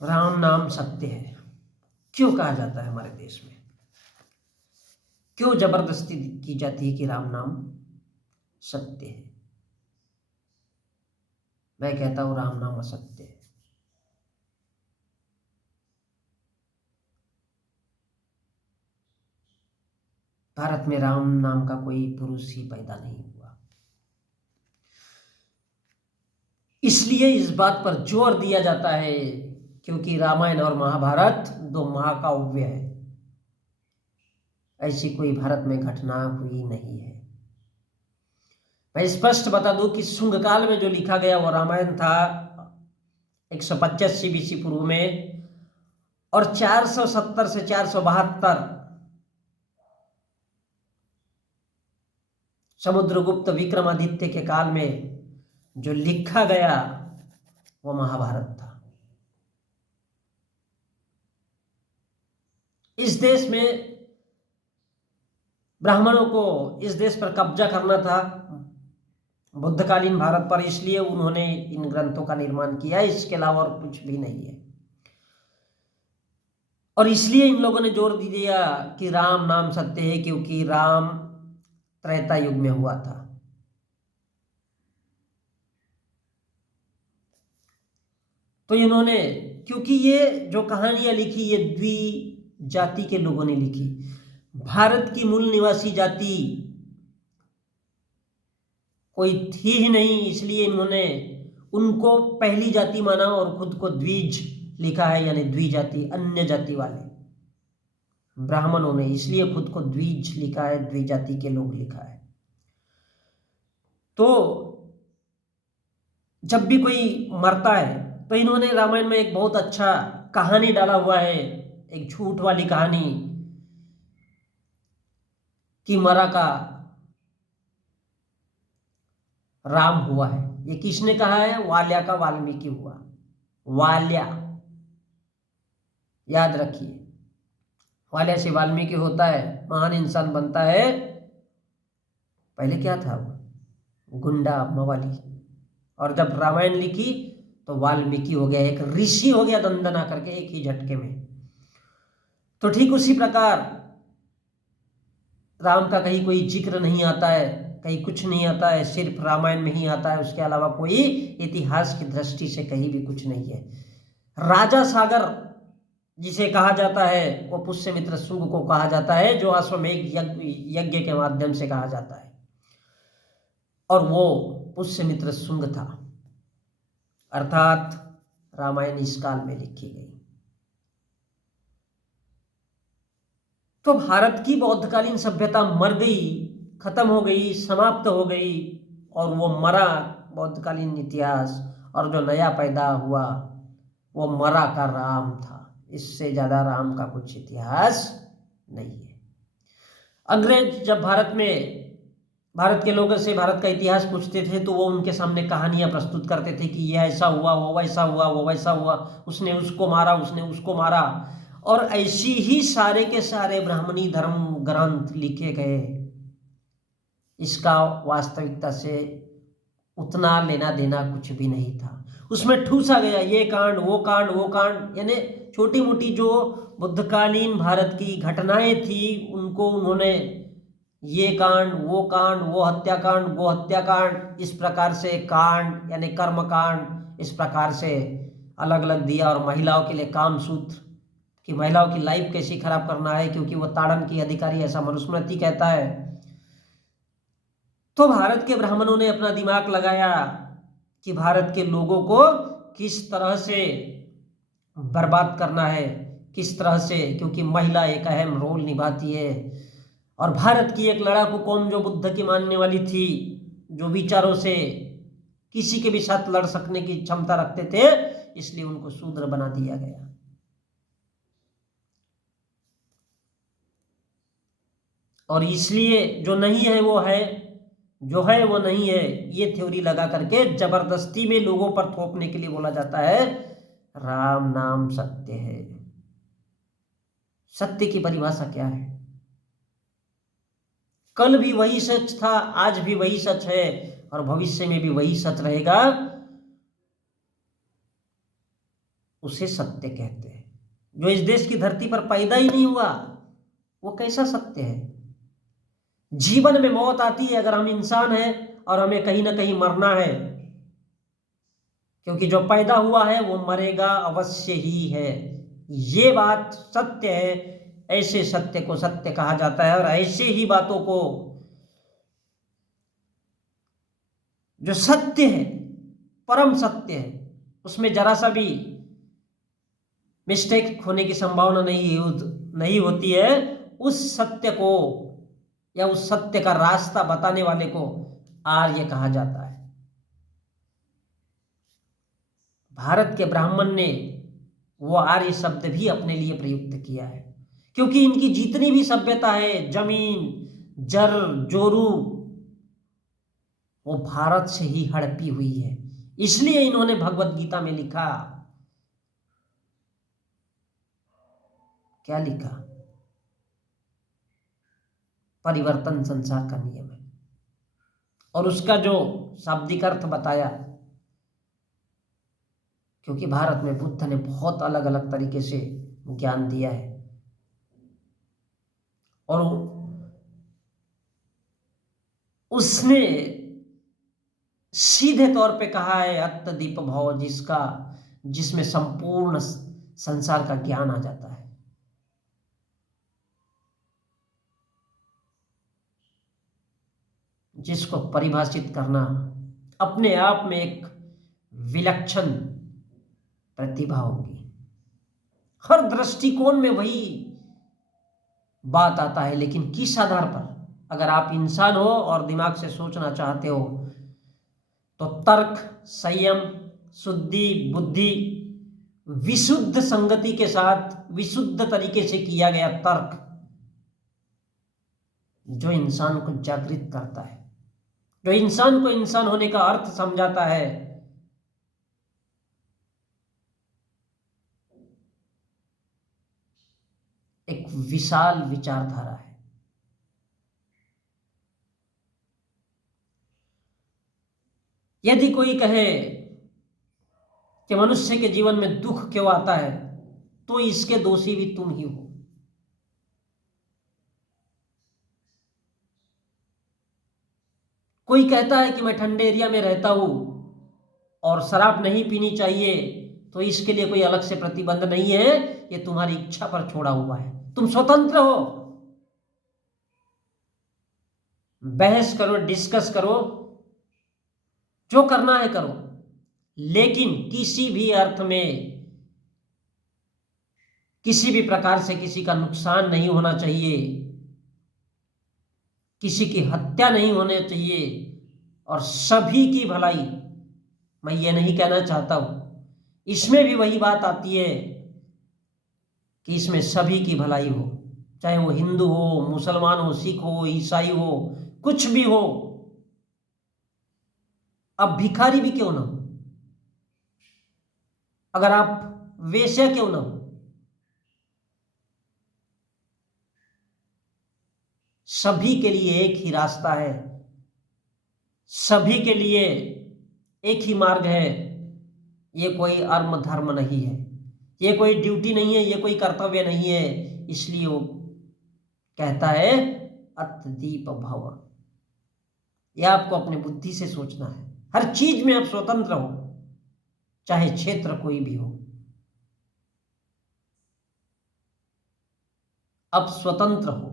राम नाम सत्य है क्यों कहा जाता है हमारे देश में? क्यों जबरदस्ती की जाती है कि राम नाम सत्य है? मैं कहता हूं राम नाम असत्य है। भारत में राम नाम का कोई पुरुष ही पैदा नहीं हुआ। इसलिए इस बात पर जोर दिया जाता है क्योंकि रामायण और महाभारत दो महाकाव्य है। ऐसी कोई भारत में घटना हुई नहीं है। मैं स्पष्ट बता दूं कि शुंग काल में जो लिखा गया वो रामायण था 185 BC पूर्व में, और 470 से 472 समुद्रगुप्त विक्रमादित्य के काल में जो लिखा गया वो महाभारत था। इस देश में ब्राह्मणों को इस देश पर कब्जा करना था बुद्धकालीन भारत पर, इसलिए उन्होंने इन ग्रंथों का निर्माण किया। इसके अलावा और कुछ भी नहीं है। और इसलिए इन लोगों ने जोर दिया कि राम नाम सत्य है क्योंकि राम त्रेता युग में हुआ था। तो इन्होंने, क्योंकि ये जो कहानियां लिखी ये द्विजाति के लोगों ने लिखी। भारत की मूल निवासी जाति कोई थी ही नहीं, इसलिए इन्होंने उनको पहली जाति माना और खुद को द्विज लिखा है, यानी द्विजाति, अन्य जाति वाले ब्राह्मणों ने इसलिए खुद को द्विज लिखा है, द्विजाति के लोग लिखा है। तो जब भी कोई मरता है तो इन्होंने रामायण में एक बहुत अच्छा कहानी डाला हुआ है, एक झूठ वाली कहानी कि मरा का राम हुआ है। ये किसने कहा है? वाल्या का वाल्मीकि हुआ। वाल्या, याद रखिए, वाल्या से वाल्मीकि होता है, महान इंसान बनता है। पहले क्या था वो? गुंडा मवाली। और जब रामायण लिखी तो वाल्मीकि हो गया, एक ऋषि हो गया दंदना करके एक ही झटके में। तो ठीक उसी प्रकार राम का कहीं कोई जिक्र नहीं आता है, कहीं कुछ नहीं आता है, सिर्फ रामायण में ही आता है। उसके अलावा कोई इतिहास की दृष्टि से कहीं भी कुछ नहीं है। राजा सागर जिसे कहा जाता है वो पुष्यमित्र शुंग को कहा जाता है, जो अश्वमेध यज्ञ के माध्यम से कहा जाता है, और वो पुष्यमित्र शुंग था। अर्थात रामायण इस काल में लिखी गई। तो भारत की बौद्धकालीन सभ्यता मर गई, खत्म हो गई, समाप्त हो गई, और वो मरा बौद्धकालीन इतिहास, और जो नया पैदा हुआ वो मरा का राम था। इससे ज्यादा राम का कुछ इतिहास नहीं है। अंग्रेज जब भारत के लोगों से भारत का इतिहास पूछते थे तो वो उनके सामने कहानियां प्रस्तुत करते थे कि यह ऐसा हुआ, वो वैसा हुआ, वो वैसा हुआ, उसने उसको मारा, उसने उसको मारा। और ऐसी ही सारे के सारे ब्राह्मणी धर्म ग्रंथ लिखे गए। इसका वास्तविकता से उतना लेना देना कुछ भी नहीं था। उसमें ठूसा गया ये कांड, वो कांड, वो कांड, यानी छोटी मोटी जो बुद्धकालीन भारत की घटनाएं थी उनको उन्होंने ये कांड, वो कांड, वो हत्याकांड, वो हत्याकांड, इस प्रकार से कांड यानी कर्म कांड इस प्रकार से अलग अलग दिया। और महिलाओं के लिए काम सूत्र कि महिलाओं की लाइफ कैसी खराब करना है क्योंकि वो ताड़न की अधिकारी, ऐसा मनुस्मृति कहता है। तो भारत के ब्राह्मणों ने अपना दिमाग लगाया कि भारत के लोगों को किस तरह से बर्बाद करना है, किस तरह से, क्योंकि महिला एक अहम रोल निभाती है। और भारत की एक लड़ाकू कौम जो बुद्ध की मानने वाली थी, जो विचारों से किसी के भी साथ लड़ सकने की क्षमता रखते थे, इसलिए उनको शूद्र बना दिया गया। और इसलिए जो नहीं है वो है, जो है वो नहीं है, ये थ्योरी लगा करके जबरदस्ती में लोगों पर थोपने के लिए बोला जाता है राम नाम सत्य है। सत्य की परिभाषा क्या है? कल भी वही सच था, आज भी वही सच है, और भविष्य में भी वही सच रहेगा उसे सत्य कहते हैं। जो इस देश की धरती पर पैदा ही नहीं हुआ वो कैसा सत्य है? जीवन में मौत आती है अगर हम इंसान हैं और हमें कहीं ना कहीं मरना है, क्योंकि जो पैदा हुआ है वो मरेगा अवश्य ही है। ये बात सत्य है। ऐसे सत्य को सत्य कहा जाता है और ऐसे ही बातों को, जो सत्य है, परम सत्य है, उसमें जरा सा भी मिस्टेक होने की संभावना नहीं होती है, उस सत्य को या उस सत्य का रास्ता बताने वाले को आर्य कहा जाता है। भारत के ब्राह्मण ने वो आर्य शब्द भी अपने लिए प्रयुक्त किया है, क्योंकि इनकी जितनी भी सभ्यता है, जमीन जर जोरू, वो भारत से ही हड़पी हुई है। इसलिए इन्होंने भगवत गीता में लिखा, क्या लिखा? परिवर्तन संसार का नियम है। और उसका जो शाब्दिक अर्थ बताया, क्योंकि भारत में बुद्ध ने बहुत अलग अलग तरीके से ज्ञान दिया है और उसने सीधे तौर पे कहा है अत्त दीप भव, जिसमें संपूर्ण संसार का ज्ञान आ जाता है। जिसको परिभाषित करना अपने आप में एक विलक्षण प्रतिभा होगी। हर दृष्टिकोण में वही बात आता है, लेकिन किस आधार पर? अगर आप इंसान हो और दिमाग से सोचना चाहते हो तो तर्क, संयम, शुद्धि, बुद्धि, विशुद्ध संगति के साथ विशुद्ध तरीके से किया गया तर्क जो इंसान को जागृत करता है, जो इंसान को इंसान होने का अर्थ समझाता है, एक विशाल विचारधारा है। यदि कोई कहे कि मनुष्य के जीवन में दुख क्यों आता है, तो इसके दोषी भी तुम ही हो। कोई कहता है कि मैं ठंडे एरिया में रहता हूं और शराब नहीं पीनी चाहिए, तो इसके लिए कोई अलग से प्रतिबंध नहीं है, ये तुम्हारी इच्छा पर छोड़ा हुआ है, तुम स्वतंत्र हो। बहस करो, डिस्कस करो, जो करना है करो, लेकिन किसी भी अर्थ में किसी भी प्रकार से किसी का नुकसान नहीं होना चाहिए, किसी की हत्या नहीं होनी चाहिए, और सभी की भलाई। मैं ये नहीं कहना चाहता हूं, इसमें भी वही बात आती है कि इसमें सभी की भलाई हो, चाहे वो हिंदू हो, मुसलमान हो, सिख हो, ईसाई हो, कुछ भी हो। अब भिखारी भी क्यों ना हो, अगर आप वेश्या क्यों ना हो, सभी के लिए एक ही रास्ता है, सभी के लिए एक ही मार्ग है। ये कोई अर्म धर्म नहीं है, ये कोई ड्यूटी नहीं है, ये कोई कर्तव्य नहीं है। इसलिए वो कहता है अत्दीप भव। यह आपको अपनी बुद्धि से सोचना है। हर चीज में आप स्वतंत्र हो, चाहे क्षेत्र कोई भी हो। अब स्वतंत्र हो,